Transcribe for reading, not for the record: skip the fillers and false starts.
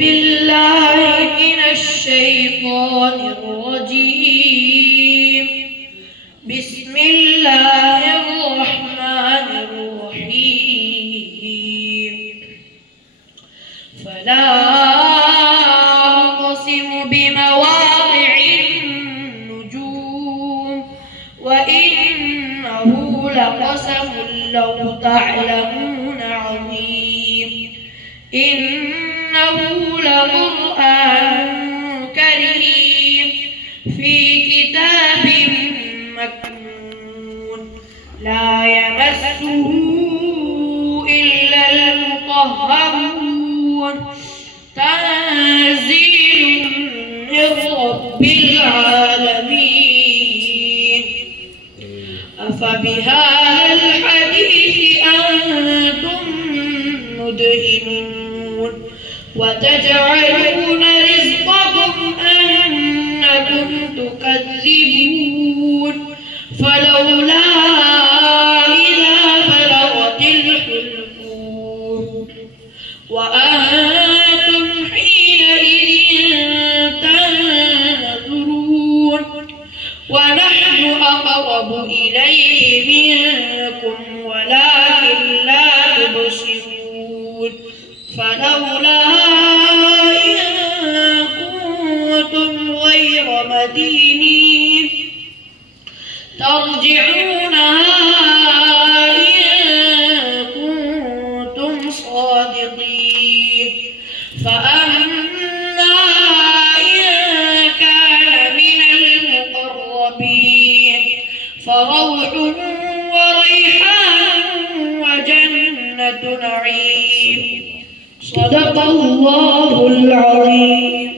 بالله من الشيطان الرجيم. بسم الله الرحمن الرحيم. فلا أقسم بمواقع النجوم وإنه لقسم لو تعلمون عظيم. إنه لقرآن كريم في كتاب مكنون لا يمسه إلا المطهرون تنزيل من رب العالمين. أفبهذا الحديث أنتم مدهنون وتجعلون رزقكم أنكم تكذبون. فلولا إذا بلغت الحلقوم وأنتم حينئذ تنظرون ونحن أقرب إليه منكم ولكن لا تبصرون. فلولا إن كنتم غير مدينين ترجعونها إن كنتم صادقين. فأما إن كان من المقربين فروح وريحان وجنة نعيم. صدق الله العظيم.